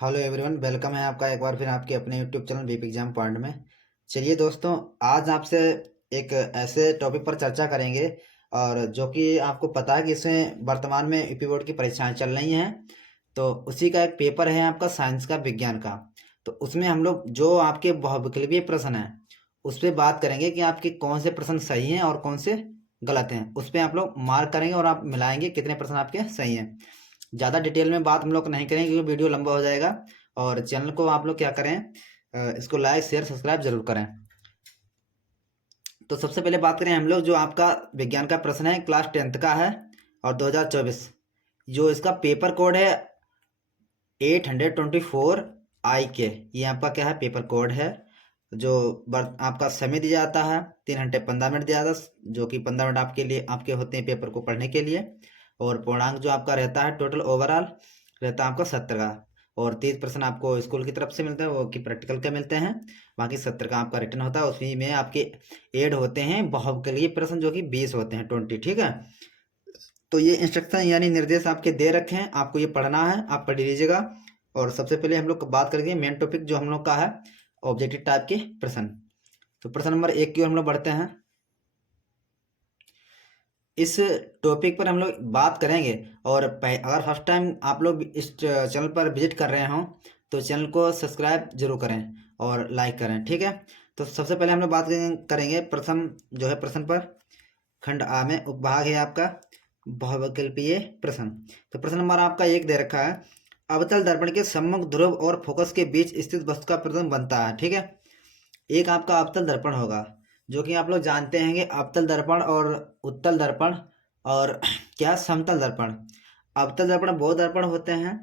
Hello everyone, welcome है आपका एक बार फिर आपके अपने YouTube channel BP exam point में। चलिए दोस्तों, आज आपसे एक ऐसे टॉपिक पर चर्चा करेंगे और जो कि आपको पता है कि इसमें वर्तमान में यूपी बोर्ड की परीक्षाएं चल रही हैं। तो उसी का एक पेपर है आपका साइंस का, विज्ञान का। तो उसमें हम लोग जो आपके बहुविकल्पीय प्रश्न हैं उस पर बात करेंगे कि आपके कौन से प्रश्न सही हैं और कौन से गलत हैं। उस पर आप लोग मार्क करेंगे और आप मिलाएंगे कितने प्रश्न आपके सही हैं। ज़्यादा डिटेल में बात हम लोग नहीं करेंगे क्योंकि वीडियो लंबा हो जाएगा। और चैनल को आप लोग क्या करें, इसको लाइक शेयर सब्सक्राइब जरूर करें। तो सबसे पहले बात करें हम लोग, जो आपका विज्ञान का प्रश्न है क्लास 10th का है और 2024, जो इसका पेपर कोड है 824 IK। ये आपका क्या है, पेपर कोड है। जो आपका समय दिया जाता है 3 घंटे 15 मिनट दिया जाता है, जो कि 15 मिनट आपके लिए आपके होते हैं पेपर को पढ़ने के लिए। और पूर्णांक जो आपका रहता है टोटल ओवरऑल रहता है आपका 70 का। और 30% आपको स्कूल की तरफ से मिलता है, वो कि प्रैक्टिकल के मिलते हैं। बाकी 70 का आपका रिटर्न होता है। उसी में आपके ऐड होते हैं बहुत के लिए प्रश्न, जो कि 20 होते हैं, 20, ठीक है। तो ये इंस्ट्रक्शन यानी निर्देश आपके दे रखे हैं, आपको ये पढ़ना है, आप पढ़ लीजिएगा। और सबसे पहले हम लोग बात करेंगे मेन टॉपिक जो हम लोग का है, ऑब्जेक्टिव टाइप के प्रश्न। तो प्रश्न नंबर 1 की ओर हम लोग बढ़ते हैं। इस टॉपिक पर हम लोग बात करेंगे। और अगर फर्स्ट टाइम आप लोग इस चैनल पर विजिट कर रहे हों तो चैनल को सब्सक्राइब जरूर करें और लाइक करें, ठीक है। तो सबसे पहले हम लोग बात करेंगे प्रथम जो है प्रश्न पर। खंड आ में उपभाग है आपका बहुविकल्पीय प्रश्न। तो प्रश्न नंबर आपका 1 दे रखा है, अवतल दर्पण के सम्मुख ध्रुव और फोकस के बीच स्थित वस्तु का प्रतिबिंब बनता है, ठीक है। एक आपका अवतल दर्पण होगा, जो कि आप लोग जानते हैं कि अवतल दर्पण और उत्तल दर्पण और क्या समतल दर्पण। अवतल दर्पण वो दर्पण होते हैं,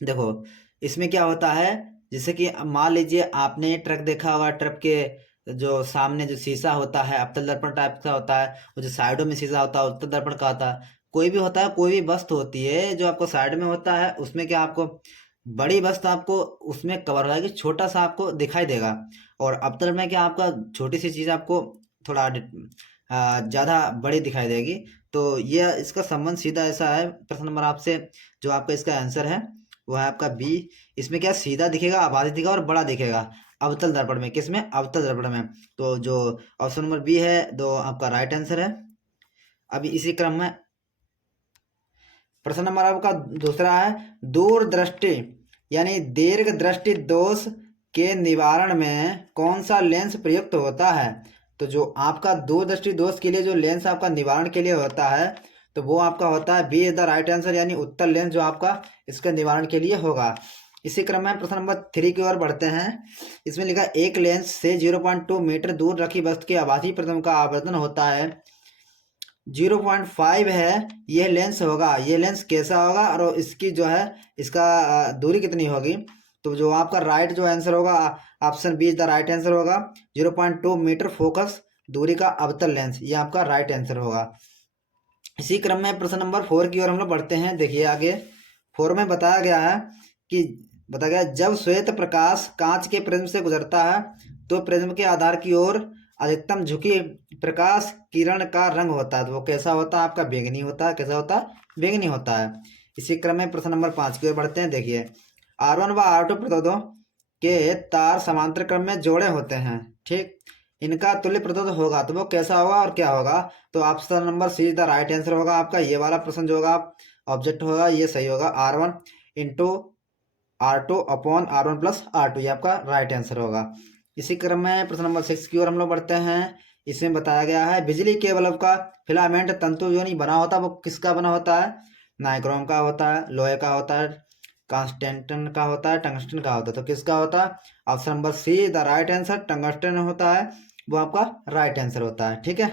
देखो इसमें क्या होता है, जैसे कि मान लीजिए आपने ट्रक देखा होगा, ट्रक के जो सामने जो शीशा होता है अवतल दर्पण टाइप का होता है, और जो साइडों में शीशा होता है उत्तल दर्पण का होता है। कोई भी होता है, कोई भी वस्तु होती है जो आपको साइड में होता है, उसमें क्या आपको बड़ी वस्तु आपको उसमें कवर हो जाएगी, छोटा सा आपको दिखाई देगा। और अवतल में क्या आपका छोटी सी चीज़ आपको थोड़ा ज़्यादा बड़ी दिखाई देगी। तो ये इसका संबंध सीधा ऐसा है। प्रश्न नंबर आपसे जो आपका इसका आंसर है वो है आपका बी। इसमें क्या सीधा दिखेगा, आभासी दिखेगा और बड़ा दिखेगा अवतल दर्पण में। किसमें, अवतल दर्पण में। तो जो ऑप्शन नंबर बी है दो आपका राइट आंसर है। अभी इसी क्रम में प्रश्न नंबर आपका दूसरा है, दूरदृष्टि यानी दीर्घ दृष्टि दोष के निवारण में कौन सा लेंस प्रयुक्त होता है। तो जो आपका दूरदृष्टि दोष के लिए जो लेंस आपका निवारण के लिए होता है, तो वो आपका होता है B is the right answer, यानी उत्तल लेंस जो आपका इसके निवारण के लिए होगा। इसी क्रम में प्रश्न नंबर 3 की ओर बढ़ते हैं। इसमें लिखा एक लेंस से 0.2 मीटर दूर रखी वस्तु के आभासी प्रतिबिंब का आवर्धन होता है 0.5 है। यह लेंस होगा, ये लेंस कैसा होगा और इसकी जो है इसका दूरी कितनी होगी। तो जो आपका राइट जो आंसर होगा, option B is the right answer होगा। 0.2 मीटर फोकस दूरी का अवतल लेंस, ये आपका राइट आंसर होगा। इसी क्रम में प्रश्न नंबर 4 की ओर हम लोग बढ़ते हैं। देखिए आगे 4 में बताया गया है कि बताया गया जब श्वेत प्रकाश कांच के प्रिज्म से गुजरता है तो प्रिज्म के आधार की ओर अधिकतम झुकी प्रकाश किरण का रंग होता है। तो वो कैसा होता है, आपका बैंगनी होता है। कैसा होता है, बैंगनी होता है। इसी क्रम में प्रश्न नंबर 5 की ओर बढ़ते हैं। देखिए R1 व R2 प्रतिरोधों के तार समांतर क्रम में जोड़े होते हैं, ठीक। इनका तुल्य प्रतिरोध होगा, तो वो कैसा होगा और क्या होगा। तो option number see the right answer होगा आपका। ये वाला प्रश्न जो होगा ऑब्जेक्ट होगा, ये सही होगा। R1 into R2 upon R1 plus R2, ये आपका राइट आंसर होगा। इसी क्रम में प्रश्न नंबर 6 की ओर हम लोग बढ़ते हैं। इसमें बताया गया है बिजली के बल्ब का फिलामेंट तंतु जो नहीं बना होता वो किसका बना होता है। नाइक्रोम का होता है, लोहे का होता है, कांस्टेंटन का होता है, टंगस्टन का होता है। तो किसका होता है, option number see the right answer, tungsten होता है, वो आपका राइट आंसर होता है, ठीक है।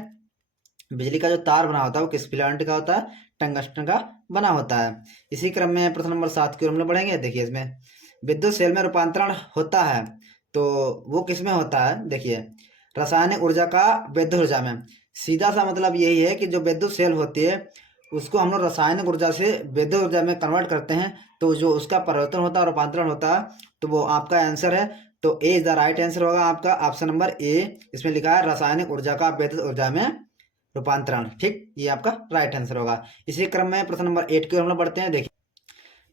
बिजली का जो तार बना होता है वो किस फिलामेंट का होता है, टंगस्टन का बना होता है। इसी क्रम में प्रश्न नंबर 7 की ओर हम लोग बढ़ेंगे। देखिए इसमें विद्युत सेल में रूपांतरण होता है, तो वो किस में होता है। देखिए रासायनिक ऊर्जा का विद्युत ऊर्जा में। सीधा सा मतलब यही है कि जो विद्युत सेल होती है उसको हम लोग रासायनिक ऊर्जा से विद्युत ऊर्जा में कन्वर्ट करते हैं, तो जो उसका परिवर्तन होता है, रूपांतरण होता है, तो वो आपका आंसर है। तो ए इज द राइट आंसर होगा आपका, ऑप्शन नंबर ए। इसमें लिखा है रासायनिक ऊर्जा का विद्युत ऊर्जा में रूपांतरण, ठीक, ये आपका राइट आंसर होगा। इसी क्रम में प्रश्न नंबर 8 की ओर हम लोग बढ़ते हैं। देखिए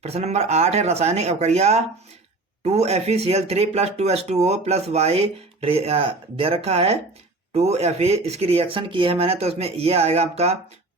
प्रश्न नंबर 8 है रासायनिक अवक्रिया 2FeCl3 plus 2H2O plus why they रखा है 2Fe, इसकी रिएक्शन की है मैंने, तो इसमें ये आएगा आपका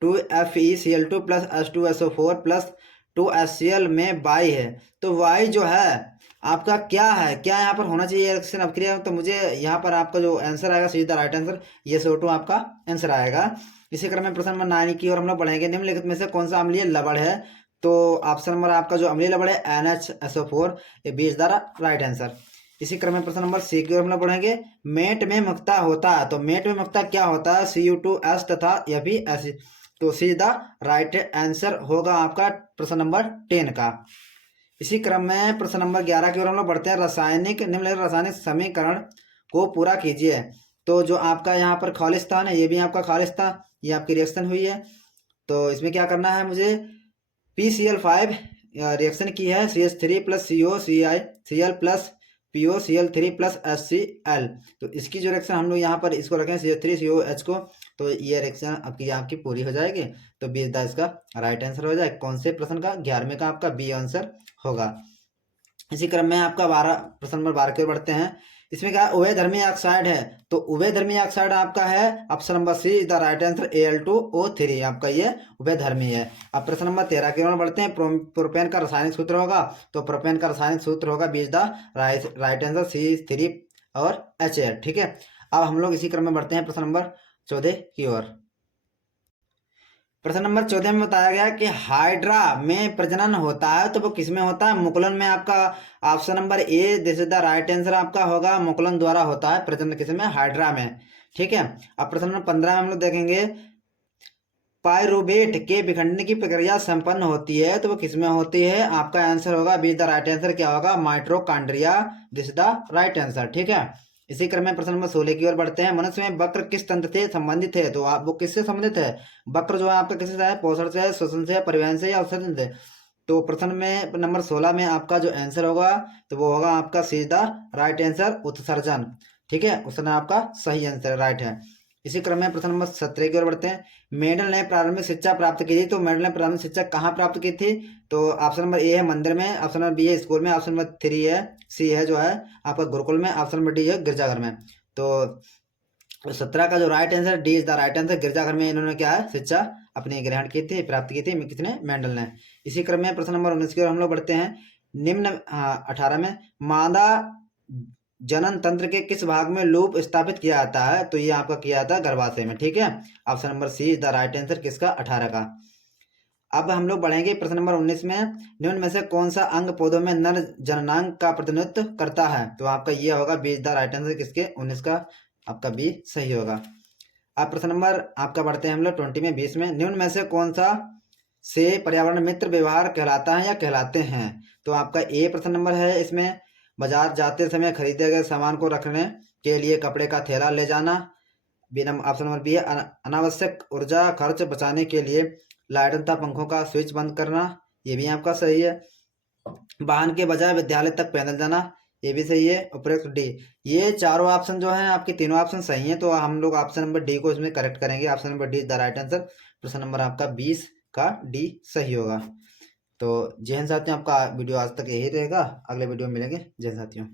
2FeCl2 plus H2SO4 plus 2HCl में वाई है। तो वाई जो है आपका क्या है, क्या यहाँ पर होना चाहिए रिएक्शन अवक्रिया, तो मुझे यहाँ पर आपका जो आंसर आएगा सीधा राइट आंसर ये CO2 आपका आंसर आएगा। इसी क्रम में प्रश्न नंबर 9 की ओर हम लोग बढ़ेंगे। निम्नलिखित में से कौन सा अम्लीय लवण है, तो ऑप्शन नंबर आपका जो अम्लीय लवण है NHSO4, ये B is the right answer. इसी क्रम में प्रश्न नंबर सी की ओर हम लोग बढ़ेंगे। मेट में मुक्ता होता है, तो मेट में मुक्ता क्या होता है, Cu2S तथा Fe, तो सी द राइट आंसर होगा आपका प्रश्न नंबर 10 का। इसी क्रम में प्रश्न नंबर 11 की ओर हम लोग बढ़ते हैं। निम्नलिखित रासायनिक समीकरण को पूरा कीजिए। तो जो आपका यहाँ पर खालिस्तान है, ये भी आपका खालिस्तान, ये आपकी रिएक्शन हुई है। तो इसमें क्या करना है मुझे, PCl5 रिएक्शन की है CH3 plus COCl plus POCl3 plus HCl, तो इसकी जो रिएक्शन हम लोग यहाँ पर इसको रखें CH3COH को, तो ये रिएक्शन आपकी पूरी हो जाएगी। तो बी द इसका राइट आंसर हो जाए। कौन से प्रश्न का, 11वें का आपका बी आंसर होगा। इसी क्रम में आपका प्रश्न नंबर 12 की ओर बढ़ते हैं। इसमें क्या उभयधर्मी ऑक्साइड है, तो उभयधर्मी ऑक्साइड आपका है option number see the right answer Al2O3, आपका ये उभयधर्मी है। अब प्रश्न नंबर 13 की ओर बढ़ते हैं। प्रोपेन का रासायनिक सूत्र होगा, तो प्रोपेन का रासायनिक सूत्र होगा B is the right answer C3 और HAl, ठीक है। अब हम लोग इसी क्रम में बढ़ते हैं प्रश्न नंबर 14 की ओर। प्रश्न नंबर 14 में बताया गया कि हाइड्रा में प्रजनन होता है, तो वो किसमें होता है, मुकुलन में। आपका option number A this is the right answer आपका होगा, मुकुलन द्वारा होता है प्रजनन, किसमें, हाइड्रा में, ठीक है। अब प्रश्न नंबर 15 में हम लोग देखेंगे पायरुवेट के विखंडन की प्रक्रिया संपन्न होती है, तो वो किसमें होती है, आपका आंसर होगा बी द राइट आंसर क्या होगा, mitochondria, this the right answer, ठीक है। इसी क्रम में प्रश्न नंबर 16 की ओर बढ़ते हैं। मनुष्य में वक्र किस तंत्र से संबंधित है, तो आप वो किससे संबंधित है, वक्र जो है आपका किससे है, पोषण से, श्वसन से, परिवहन से या उत्सर्जन से। तो प्रश्न में नंबर 16 में आपका जो आंसर होगा तो वो होगा आपका सीधा राइट आंसर उत्सर्जन, ठीक है, उत्सर्जन आपका सही आंसर राइट है। इसी क्रम में प्रश्न नंबर 17 की ओर बढ़ते हैं। मेडल ने प्रारंभिक शिक्षा प्राप्त की थी, तो मेडल ने प्रारंभिक शिक्षा कहाँ प्राप्त की थी, तो ऑप्शन नंबर ए है मंदिर में, ऑप्शन नंबर बी है स्कूल में, ऑप्शन नंबर 3 है सी है जो है आपका गुरुकुल में, ऑप्शन नंबर डी है गिरजाघर में। तो 17 का जो right answer D is the right answer, गिरजाघर में इन्होंने क्या है शिक्षा अपनी ग्रहण की थी, प्राप्त की थी, किसने, मेंडल ने। इसी क्रम में प्रश्न नंबर 19 की ओर हम लोग बढ़ते हैं। निम्न 18 में मादा जनन तंत्र के किस भाग में लूप स्थापित किया जाता है, तो ये आपका किया जाता है गर्भाशय में, ठीक है। Option number see the right answer किसका, 18 का। अब हम लोग बढ़ेंगे प्रश्न नंबर 19 में। निम्न में से कौन सा अंग पौधों में नर जननांग का प्रतिनिधित्व करता है, तो आपका ये होगा बी द राइट आंसर किसके, 19 का आपका बी सही होगा। अब प्रश्न नंबर आपका बढ़ते हैं हम लोग 20 में 20 में। निम्न में से कौन सा से पर्यावरण मित्र व्यवहार कहलाता है या कहलाते हैं, तो आपका ए प्रश्न नंबर है। इसमें बाजार जाते समय खरीदे गए सामान को रखने के लिए कपड़े का थैला ले जाना। ऑप्शन नंबर बी है अनावश्यक ऊर्जा खर्च बचाने के लिए लाइट तथा पंखों का स्विच बंद करना, ये भी आपका सही है। वाहन के बजाय विद्यालय तक पैदल जाना, ये भी सही है। उपरोक्त डी, ये चारों ऑप्शन जो हैं आपके तीनों ऑप्शन सही हैं, तो हम लोग ऑप्शन नंबर डी को इसमें करेक्ट करेंगे। Option number D the right answer, प्रश्न नंबर आपका 20 का डी सही होगा। तो जय हिंद साथियों, आपका वीडियो आज तक यही रहेगा, अगले वीडियो में मिलेंगे। जय हिंद साथियों।